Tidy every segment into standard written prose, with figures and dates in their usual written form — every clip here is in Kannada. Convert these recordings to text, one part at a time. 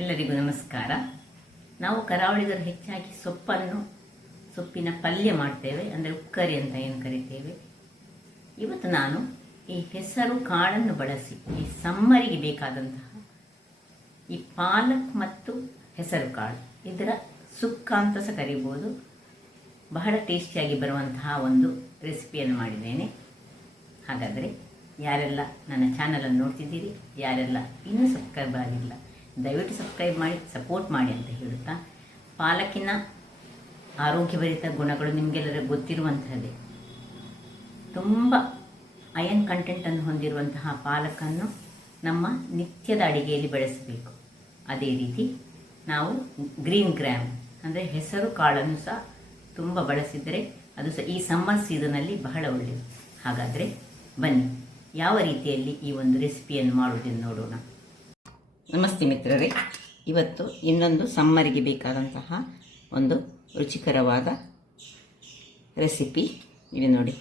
ಎಲ್ಲರಿಗೂ ನಮಸ್ಕಾರ. ನಾವು ಕರಾವಳಿಗರು ಹೆಚ್ಚಾಗಿ ಸೊಪ್ಪಿನ ಪಲ್ಯ ಮಾಡ್ತೇವೆ, ಅಂದರೆ ಉಕ್ಕರಿ ಅಂತ ಏನು ಕರಿತೇವೆ. ಇವತ್ತು ನಾನು ಈ ಹೆಸರು ಕಾಳನ್ನು ಬಳಸಿ ಈ ಸಮ್ಮರಿಗೆ ಬೇಕಾದಂತಹ ಈ ಪಾಲಕ್ ಮತ್ತು ಹೆಸರು ಕಾಳು, ಇದರ ಸುಕ್ಕ ಅಂತ ಸಹ ಕರಿಬೋದು, ಬಹಳ ಟೇಸ್ಟಿಯಾಗಿ ಬರುವಂತಹ ಒಂದು ರೆಸಿಪಿಯನ್ನು ಮಾಡಿದ್ದೇನೆ. ಹಾಗಾದರೆ ಯಾರೆಲ್ಲ ನನ್ನ ಚಾನಲನ್ನು ನೋಡ್ತಿದ್ದೀರಿ, ಯಾರೆಲ್ಲ ಇನ್ನೂ ಸಬ್ಸ್ಕ್ರೈಬ್ ಆಗಿಲ್ಲ, ದಯವಿಟ್ಟು ಸಬ್ಸ್ಕ್ರೈಬ್ ಮಾಡಿ ಸಪೋರ್ಟ್ ಮಾಡಿ ಅಂತ ಹೇಳುತ್ತಾ, ಪಾಲಕಿನ ಆರೋಗ್ಯಭರಿತ ಗುಣಗಳು ನಿಮಗೆಲ್ಲರಿಗೂ ಗೊತ್ತಿರುವಂತಹದ್ದೇ. ತುಂಬ ಅಯನ್ ಕಂಟೆಂಟನ್ನು ಹೊಂದಿರುವಂತಹ ಪಾಲಕನ್ನು ನಮ್ಮ ನಿತ್ಯದ ಅಡಿಗೆಯಲ್ಲಿ ಬಳಸಬೇಕು. ಅದೇ ರೀತಿ ನಾವು ಗ್ರೀನ್ ಗ್ರಾಮ್ ಅಂದರೆ ಹೆಸರು ಕಾಳನ್ನು ಸಹ ತುಂಬ ಬಳಸಿದರೆ ಅದು ಸಹ ಈ ಸಮ್ಮರ್ ಸೀಸನಲ್ಲಿ ಬಹಳ ಒಳ್ಳೆಯದು. ಹಾಗಾದರೆ ಬನ್ನಿ ಯಾವ ರೀತಿಯಲ್ಲಿ ಈ ಒಂದು ರೆಸಿಪಿಯನ್ನು ಮಾಡುವುದನ್ನು ನೋಡೋಣ. ನಮಸ್ತೆ ಮಿತ್ರರೇ, ಇವತ್ತು ಇನ್ನೊಂದು ಸಮ್ಮರಿಗೆ ಬೇಕಾದಂತಹ ಒಂದು ರುಚಿಕರವಾದ ರೆಸಿಪಿ ಇದೆ ನೋಡಿ.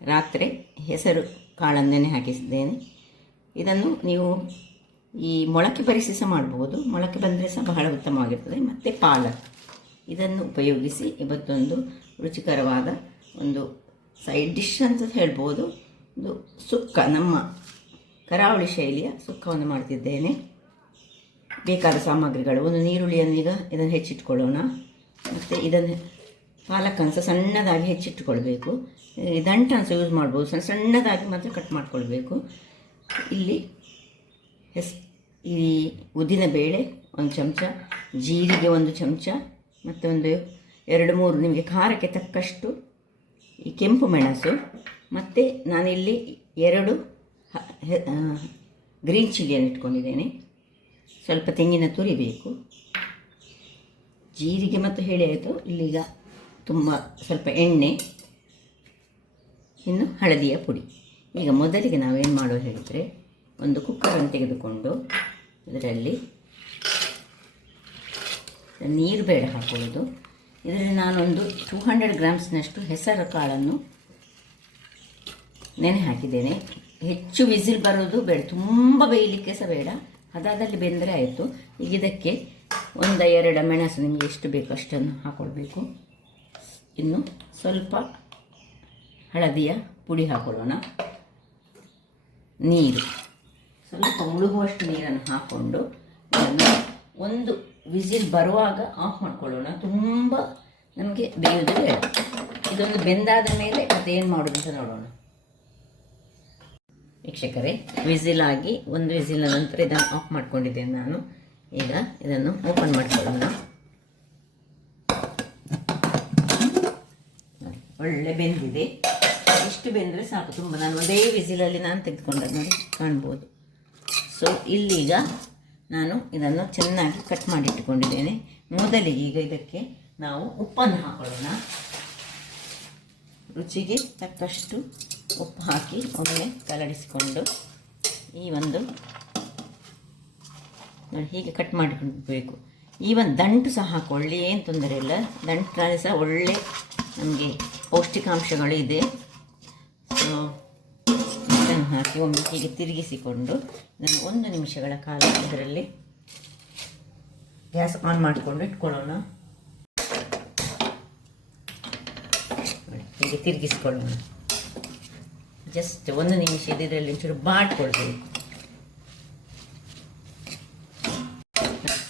ರಾತ್ರಿ ಹೆಸರು ಕಾಳನ್ನು ನೆನೆ ಹಾಕಿಸಿದ್ದೇನೆ. ಇದನ್ನು ನೀವು ಈ ಮೊಳಕೆ ಪರಿಸಿ ಸಹ ಮಾಡ್ಬೋದು, ಮೊಳಕೆ ಬಂದರೆ ಸಹ ಬಹಳ ಉತ್ತಮವಾಗಿರ್ತದೆ. ಮತ್ತು ಪಾಲಕ್ ಇದನ್ನು ಉಪಯೋಗಿಸಿ ಇವತ್ತೊಂದು ರುಚಿಕರವಾದ ಒಂದು ಸೈಡ್ ಡಿಶ್ ಅಂತ ಹೇಳ್ಬೋದು, ಒಂದು ಸುಕ್ಕ, ನಮ್ಮ ಕರಾವಳಿ ಶೈಲಿಯ ಸುಕ್ಕವನ್ನು ಮಾಡ್ತಿದ್ದೇನೆ. ಬೇಕಾದ ಸಾಮಗ್ರಿಗಳು: ಒಂದು ನೀರುಳ್ಳಿಯನ್ನು ಈಗ ಇದನ್ನು ಹೆಚ್ಚಿಟ್ಕೊಳ್ಳೋಣ. ಮತ್ತು ಇದನ್ನು ಪಾಲಕನ್ನು ಸಹ ಸಣ್ಣದಾಗಿ ಹೆಚ್ಚಿಟ್ಟುಕೊಳ್ಬೇಕು. ದಂಟನ್ನು ಸಹ ಯೂಸ್ ಮಾಡ್ಬೋದು, ಸಣ್ಣದಾಗಿ ಮಾತ್ರ ಕಟ್ ಮಾಡಿಕೊಳ್ಬೇಕು. ಇಲ್ಲಿ ಈ ಉದ್ದಿನ ಬೇಳೆ 1 ಚಮಚ, ಜೀರಿಗೆ 1 ಚಮಚ, ಮತ್ತು ಒಂದು 2-3 ನಿಮಗೆ ಖಾರಕ್ಕೆ ತಕ್ಕಷ್ಟು ಈ ಕೆಂಪು ಮೆಣಸು, ಮತ್ತು ನಾನಿಲ್ಲಿ 2 ಗ್ರೀನ್ ಚಿಲ್ಲಿಯನ್ನು ಇಟ್ಕೊಂಡಿದ್ದೇನೆ. ಸ್ವಲ್ಪ ತೆಂಗಿನ ತುರಿ ಬೇಕು. ಜೀರಿಗೆ ಮತ್ತು ಹೇಳಿ ಆಯಿತು. ಇಲ್ಲೀಗ ಸ್ವಲ್ಪ ಎಣ್ಣೆ, ಇನ್ನು ಹಳದಿಯ ಪುಡಿ. ಈಗ ಮೊದಲಿಗೆ ನಾವೇನು ಮಾಡೋದು ಹೇಳಿದರೆ, ಒಂದು ಕುಕ್ಕರನ್ನು ತೆಗೆದುಕೊಂಡು ಇದರಲ್ಲಿ ನೀರು ಬೇಡ ಹಾಕೊಳ್ಳೋದು. ಇದರಲ್ಲಿ ನಾನೊಂದು 200 ಗ್ರಾಮ್ಸ್ನಷ್ಟು ಹೆಸರು ಕಾಳನ್ನು ನೆನೆ ಹಾಕಿದ್ದೇನೆ. ಹೆಚ್ಚು ವಿಸಿಲ್ ಬರೋದು ಬೇಡ, ತುಂಬ ಬೇಯಲಿಕ್ಕೆ ಸಹ ಬೇಡ, ಅದಾದಲ್ಲಿ ಬೆಂದರೆ ಆಯಿತು. ಈಗ ಇದಕ್ಕೆ 1-2 ಮೆಣಸು, ನಿಮಗೆ ಎಷ್ಟು ಬೇಕು ಅಷ್ಟನ್ನು ಹಾಕ್ಕೊಳ್ಬೇಕು. ಇನ್ನು ಸ್ವಲ್ಪ ಹಳದಿಯ ಪುಡಿ ಹಾಕೊಳ್ಳೋಣ. ನೀರು ಸ್ವಲ್ಪ ಮುಳುಗುವಷ್ಟು ನೀರನ್ನು ಹಾಕ್ಕೊಂಡು ಇದನ್ನು ಒಂದು ವಿಸಿಲ್ ಬರುವಾಗ ಆಫ್ ಮಾಡ್ಕೊಳ್ಳೋಣ. ತುಂಬ ನಮಗೆ ಬೇಯೋದು ಬೇಡ. ಇದೊಂದು ಬೆಂದಾದ ಮೇಲೆ ಅದೇನು ಮಾಡೋದು ಅಂತ ನೋಡೋಣ. ವೀಕ್ಷಕರೇ, ವಿಸಿಲ್ ಆಗಿ 1 ವಿಸಿಲ್ನ ನಂತರ ಇದನ್ನು ಆಫ್ ಮಾಡ್ಕೊಂಡಿದ್ದೇನೆ ನಾನು. ಈಗ ಇದನ್ನು ಓಪನ್ ಮಾಡ್ಕೊಳ್ಳೋಣ. ಒಳ್ಳೆ ಬೆಂದಿದೆ. ಇಷ್ಟು ಬೆಂದರೆ ಸಾಕು, ತುಂಬ. ನಾನು ಒಂದೇ ವಿಸಿಲಲ್ಲಿ ತೆಗೆದುಕೊಂಡೆ ನೋಡಿ, ಕಾಣ್ಬೋದು. ಸೊ ಇಲ್ಲೀಗ ನಾನು ಇದನ್ನು ಚೆನ್ನಾಗಿ ಕಟ್ ಮಾಡಿ ಇಟ್ಟುಕೊಂಡಿದ್ದೇನೆ. ಮೊದಲಿಗೆ ಈಗ ಇದಕ್ಕೆ ನಾವು ಉಪ್ಪನ್ನು ಹಾಕೊಳ್ಳೋಣ. ರುಚಿಗೆ ತಕ್ಕಷ್ಟು ಉಪ್ಪು ಹಾಕಿ ಒಮ್ಮೆ ಕಲಡಿಸಿಕೊಂಡು ಈ ಒಂದು ನೋಡಿ ಹೀಗೆ ಕಟ್ ಮಾಡಿಕೊಳ್ಬೇಕು. ಈ ಒಂದು ದಂಟು ಸಹ ಹಾಕೊಳ್ಳಿ, ಏನು ತೊಂದರೆ ಇಲ್ಲ. ದಂಟಲ್ಲಿ ಸಹ ಒಳ್ಳೆ ನಮಗೆ ಪೌಷ್ಟಿಕಾಂಶಗಳು ಇದೆ. ಸೊ ಇದನ್ನು ಹಾಕಿ ಒಮ್ಮೆ ಹೀಗೆ ತಿರುಗಿಸಿಕೊಂಡು ಇದನ್ನು 1 ನಿಮಿಷಗಳ ಕಾಲ ಇದರಲ್ಲಿ ಗ್ಯಾಸ್ ಆನ್ ಮಾಡಿಕೊಂಡು ಇಟ್ಕೊಳ್ಳೋಣ. ಹೀಗೆ ತಿರುಗಿಸ್ಕೊಳ್ಳೋಣ. ಜಸ್ಟ್ 1 ನಿಮಿಷ ಇದರಲ್ಲಿ ಒಂಚೂರು ಬಾಡ್ಕೊಳ್ಬೇಕು.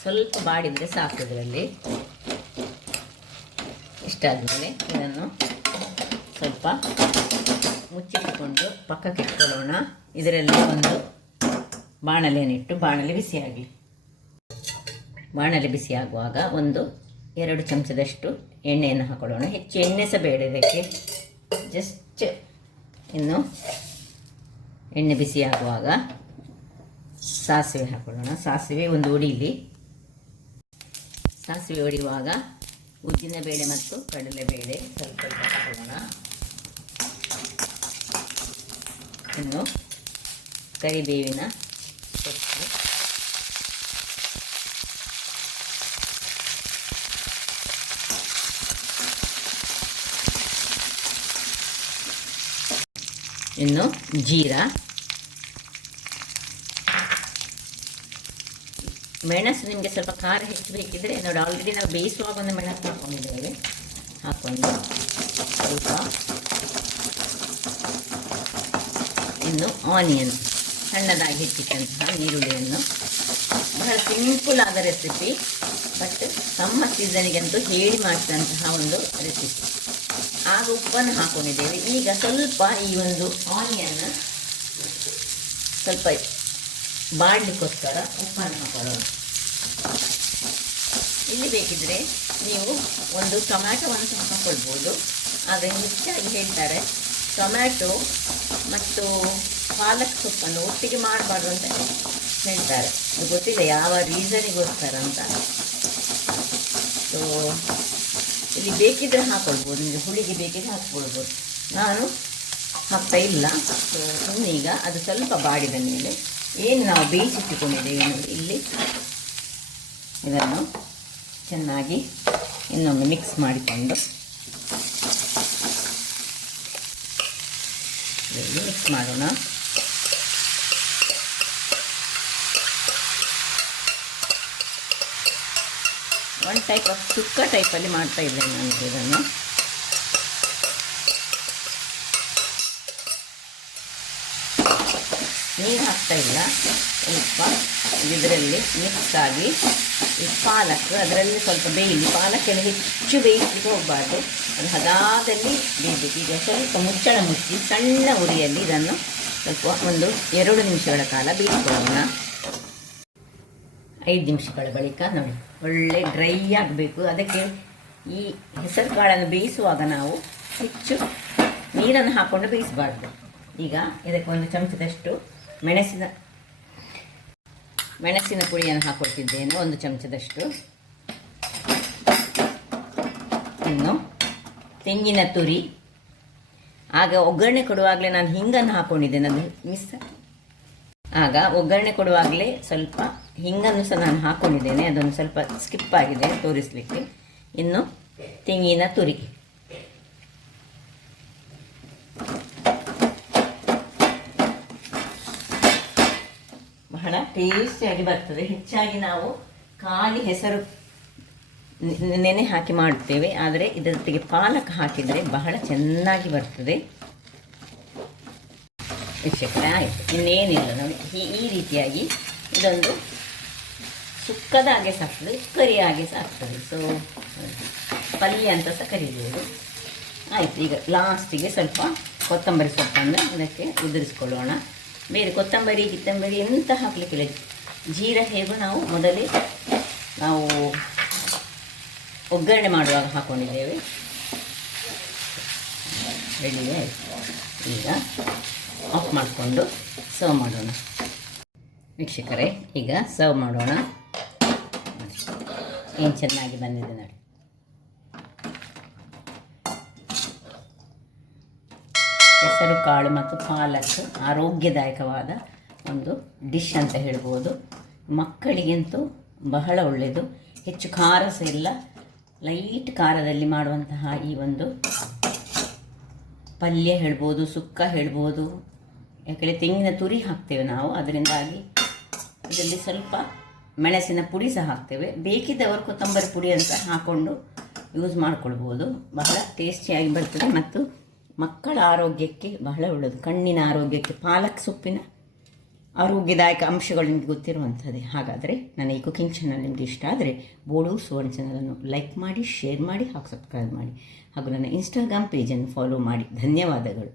ಸ್ವಲ್ಪ ಬಾಡಿದರೆ ಸಾಕು. ಇದರಲ್ಲಿ ಇಷ್ಟಾದಮೇಲೆ ಇದನ್ನು ಸ್ವಲ್ಪ ಮುಚ್ಚಿಟ್ಟುಕೊಂಡು ಪಕ್ಕಕ್ಕೆ ಇಟ್ಕೊಳ್ಳೋಣ. ಇದರಲ್ಲಿ ಒಂದು ಬಾಣಲೆಯನ್ನಿಟ್ಟು ಬಾಣಲೆ ಬಿಸಿಯಾಗಲಿ. ಬಾಣಲೆ ಬಿಸಿ ಆಗುವಾಗ 1-2 ಚಮಚದಷ್ಟು ಎಣ್ಣೆಯನ್ನು ಹಾಕೊಳ್ಳೋಣ. ಹೆಚ್ಚು ಎಣ್ಣೆ ಸಹ ಬೇಡ ಇದಕ್ಕೆ. ಜಸ್ಟ್ ಇನ್ನು ಎಣ್ಣೆ ಬಿಸಿ ಆಗುವಾಗ ಸಾಸಿವೆ ಹಾಕೊಳ್ಳೋಣ. ಸಾಸಿವೆ ಒಂದು ಉಡಿಲಿ. ಸಾಸಿವೆ ಹೊಡೆಯುವಾಗ ಉದ್ದಿನ ಬೇಳೆ ಮತ್ತು ಕಡಲೆಬೇಳೆ ಸ್ವಲ್ಪ ಹಾಕೊಳ್ಳೋಣ. ಇನ್ನು ಕರಿಬೇವಿನ ಸೊಪ್ಪು, ಇನ್ನು ಜೀರಾ, ಮೆಣಸು ನಿಮಗೆ ಸ್ವಲ್ಪ ಖಾರ ಹೆಚ್ಚು ಬೇಕಿದ್ದರೆ ನೋಡಿ, ಆಲ್ರೆಡಿ ನಾವು ಬೇಯಿಸುವಾಗ ಒಂದು ಮೆಣಸು ಹಾಕ್ಕೊಂಡಿದ್ದೇವೆ. ಹಾಕ್ಕೊಂಡು ಸ್ವಲ್ಪ ಇನ್ನು ಆನಿಯನ್ ಸಣ್ಣದಾಗಿ ಹೆಚ್ಚಿಟ್ಟಂತಹ ಈರುಳ್ಳಿಯನ್ನು. ಬಹಳ ಸಿಂಪಲ್ ಆದ ರೆಸಿಪಿ, ಬಟ್ ನಮ್ಮ ಸೀಸನಿಗಂತೂ ಹೇಳಿ ಮಾಡಿದಂತಹ ಒಂದು ರೆಸಿಪಿ. ಆಗ ಉಪ್ಪನ್ನು ಹಾಕ್ಕೊಂಡಿದ್ದೇವೆ. ಈಗ ಸ್ವಲ್ಪ ಈ ಒಂದು ಆನಿಯನ್ ಸ್ವಲ್ಪ ಬಾಡಲಿಕ್ಕೋಸ್ಕರ ಉಪ್ಪನ್ನು ಹಾಕೊಳ್ಳೋಣ. ಇಲ್ಲಿ ಬೇಕಿದ್ರೆ ನೀವು ಒಂದು ಟೊಮ್ಯಾಟೊವನ್ನು ಸಹ ಹಾಕ್ಕೊಳ್ಬೋದು. ಆದರೆ ಹೆಚ್ಚಾಗಿ ಹೇಳ್ತಾರೆ ಟೊಮ್ಯಾಟೊ ಮತ್ತು ಪಾಲಕ್ ಸೊಪ್ಪನ್ನು ಒಟ್ಟಿಗೆ ಮಾಡಬಾರ್ದು ಅಂತ ಹೇಳ್ತಾರೆ. ಅದು ಗೊತ್ತಿಲ್ಲ ಯಾವ ರೀಸನಿಗೋಸ್ಕರ ಅಂತ. ಸೊ ಇಲ್ಲಿ ಬೇಕಿದ್ರೆ ಹಾಕ್ಕೊಳ್ಬೋದು, ನಿಮಗೆ ಹುಳಿಗೆ ಬೇಕಿದ್ರೆ ಹಾಕ್ಕೊಳ್ಬೋದು. ನಾನು ಹಾಕ್ತಾ ಇಲ್ಲ. ಸೊ ಇನ್ನೀಗ ಅದು ಸ್ವಲ್ಪ ಬಾಡಿದ ಮೇಲೆ ಏನು ನಾವು ಬೇಯಿಸಿಟ್ಟುಕೊಂಡಿದ್ದೇವೆ ನೋಡಿ, ಇಲ್ಲಿ ಇದನ್ನು ಚೆನ್ನಾಗಿ ಇನ್ನೊಮ್ಮೆ ಮಿಕ್ಸ್ ಮಾಡಿಕೊಂಡು ಮಿಕ್ಸ್ ಮಾಡೋಣ. ಒನ್ ಟೈಪ್ ಆಫ್ ಸುಕ್ಕ ಟೈಪಲ್ಲಿ ಮಾಡ್ತಾ ಇದ್ದೇನೆ ನಾನು ಇದನ್ನು. ನೀರು ಹಾಕ್ತಾ ಇಲ್ಲ, ಸ್ವಲ್ಪ ಇದರಲ್ಲಿ ಮಿಕ್ಸ್ ಆಗಿ ಈ ಪಾಲಕ್ ಅದರಲ್ಲಿ ಸ್ವಲ್ಪ ಬೇಯಲಿ. ಪಾಲಕ್ಕೆಲ್ಲ ಹೆಚ್ಚು ಬೇಯಿಸಲಿಕ್ಕೆ ಹೋಗಬಾರ್ದು, ಅದು ಹದಾದಲ್ಲಿ ಬೇಯಬೇಕು. ಈಗ ಸ್ವಲ್ಪ ಮುಚ್ಚಳ ಮುಚ್ಚಿ ಸಣ್ಣ ಉರಿಯಲ್ಲಿ ಇದನ್ನು ಸ್ವಲ್ಪ ಒಂದು 2 ನಿಮಿಷಗಳ ಕಾಲ ಬೇಯಿಸ್ಕೊಳ್ಳೋಣ. 5 ನಿಮಿಷಗಳ ಬಳಿಕ ನೋಡಿ ಒಳ್ಳೆ ಡ್ರೈ ಆಗಬೇಕು. ಅದಕ್ಕೆ ಈ ಹೆಸರು ಕಾಳನ್ನು ಬೇಯಿಸುವಾಗ ನಾವು ಹೆಚ್ಚು ನೀರನ್ನು ಹಾಕ್ಕೊಂಡು ಬೇಯಿಸಬಾರ್ದು. ಈಗ ಇದಕ್ಕೆ 1 ಚಮಚದಷ್ಟು ಮೆಣಸಿನ ಪುಡಿಯನ್ನು ಹಾಕ್ಕೊಳ್ತಿದ್ದೇನೆ, 1 ಚಮಚದಷ್ಟು. ಇನ್ನು ತೆಂಗಿನ ತುರಿ. ಆಗ ಒಗ್ಗರಣೆ ಕೊಡುವಾಗಲೇ ನಾನು ಹಿಂಗನ್ನು ಹಾಕ್ಕೊಂಡಿದ್ದೇನೆ, ಅದು ಆಗ ಒಗ್ಗರಣೆ ಕೊಡುವಾಗಲೇ ಸ್ವಲ್ಪ ಹಿಂಗನ್ನು ಸಹ ನಾನು ಹಾಕ್ಕೊಂಡಿದ್ದೇನೆ, ಅದೊಂದು ಸ್ವಲ್ಪ ಸ್ಕಿಪ್ ಆಗಿದೆ ತೋರಿಸಲಿಕ್ಕೆ. ಇನ್ನು ತೆಂಗಿನ ತುರಿ, ಬಹಳ ಟೇಸ್ಟಿಯಾಗಿ ಬರ್ತದೆ. ಹೆಚ್ಚಾಗಿ ನಾವು ಖಾಲಿ ಹೆಸರು ನೆನೆ ಹಾಕಿ ಮಾಡುತ್ತೇವೆ, ಆದರೆ ಇದರೊಟ್ಟಿಗೆ ಪಾಲಕ್ ಹಾಕಿದರೆ ಬಹಳ ಚೆನ್ನಾಗಿ ಬರ್ತದೆ. ವೀಕ್ಷಕರೇ, ಆಯಿತು, ಇನ್ನೇನಿಲ್ಲ ನೋಡಿ. ಈ ರೀತಿಯಾಗಿ ಇದೊಂದು ಸುಕ್ಕದ ಹಾಗೆ ಸಹ ಆಗ್ತದೆ, ಕರಿ ಹಾಗೆ ಸಹ ಆಗ್ತದೆ. ಸೊ ಪಲ್ಯ ಅಂತ ಸಹ ಕರಿಬೋದು. ಆಯಿತು, ಈಗ ಲಾಸ್ಟಿಗೆ ಸ್ವಲ್ಪ ಕೊತ್ತಂಬರಿ ಸೊಪ್ಪನ್ನು ಅದಕ್ಕೆ ಉದುರಿಸ್ಕೊಳ್ಳೋಣ. ಬೇರೆ ಕೊತ್ತಂಬರಿ ಗಿತ್ತಂಬರಿ ಎಂತ ಹಾಕಲಿಕ್ಕಿಲ್ಲ. ಜೀರ ಹೇಗೂ ನಾವು ಮೊದಲೇ ನಾವು ಒಗ್ಗರಣೆ ಮಾಡುವಾಗ ಹಾಕ್ಕೊಂಡಿದ್ದೇವೆ. ರೆಡಿ ಆಯಿತು. ಈಗ ಆಫ್ ಮಾಡಿಕೊಂಡು ಸರ್ವ್ ಮಾಡೋಣ. ವೀಕ್ಷಕರೇ, ಈಗ ಸರ್ವ್ ಮಾಡೋಣ. ಏನು ಚೆನ್ನಾಗಿ ಬಂದಿದೆ ನೋಡಿ. ಹೆಸರು ಕಾಳು ಮತ್ತು ಪಾಲಕ್ ಆರೋಗ್ಯದಾಯಕವಾದ ಒಂದು ಡಿಶ್ ಅಂತ ಹೇಳ್ಬೋದು. ಮಕ್ಕಳಿಗಂತೂ ಬಹಳ ಒಳ್ಳೆಯದು. ಹೆಚ್ಚು ಖಾರ ಸಹ ಇಲ್ಲ, ಲೈಟ್ ಖಾರದಲ್ಲಿ ಮಾಡುವಂತಹ ಈ ಒಂದು ಪಲ್ಯ ಹೇಳ್ಬೋದು, ಸುಕ್ಕ ಹೇಳ್ಬೋದು. ಯಾಕಂದರೆ ತೆಂಗಿನ ತುರಿ ಹಾಕ್ತೇವೆ ನಾವು, ಅದರಿಂದಾಗಿ ಇದರಲ್ಲಿ ಸ್ವಲ್ಪ ಮೆಣಸಿನ ಪುಡಿ ಸಹ ಹಾಕ್ತೇವೆ. ಬೇಕಿದ್ದವರು ಕೊತ್ತಂಬರಿ ಪುಡಿ ಅಂತ ಹಾಕ್ಕೊಂಡು ಯೂಸ್ ಮಾಡ್ಕೊಳ್ಬೋದು. ಬಹಳ ಟೇಸ್ಟಿಯಾಗಿ ಬರ್ತದೆ ಮತ್ತು ಮಕ್ಕಳ ಆರೋಗ್ಯಕ್ಕೆ ಬಹಳ ಒಳ್ಳೆಯದು. ಕಣ್ಣಿನ ಆರೋಗ್ಯಕ್ಕೆ ಪಾಲಕ್ ಸೊಪ್ಪಿನ ಆರೋಗ್ಯದಾಯಕ ಅಂಶಗಳು ನಿಮಗೆ ಗೊತ್ತಿರುವಂಥದ್ದೇ. ಹಾಗಾದರೆ ನನ್ನ ಈ ಕುಕಿಂಗ್ ಚಾನಲ್ ನಿಮಗೆ ಇಷ್ಟ ಆದರೆ ಬೋಳು ಸುವರ್ಣ ಚಾನಲನ್ನು ಲೈಕ್ ಮಾಡಿ, ಶೇರ್ ಮಾಡಿ ಹಾಗೂ ಸಬ್ಸ್ಕ್ರೈಬ್ ಮಾಡಿ ಹಾಗೂ ನನ್ನ ಇನ್ಸ್ಟಾಗ್ರಾಮ್ ಪೇಜನ್ನು ಫಾಲೋ ಮಾಡಿ. ಧನ್ಯವಾದಗಳು.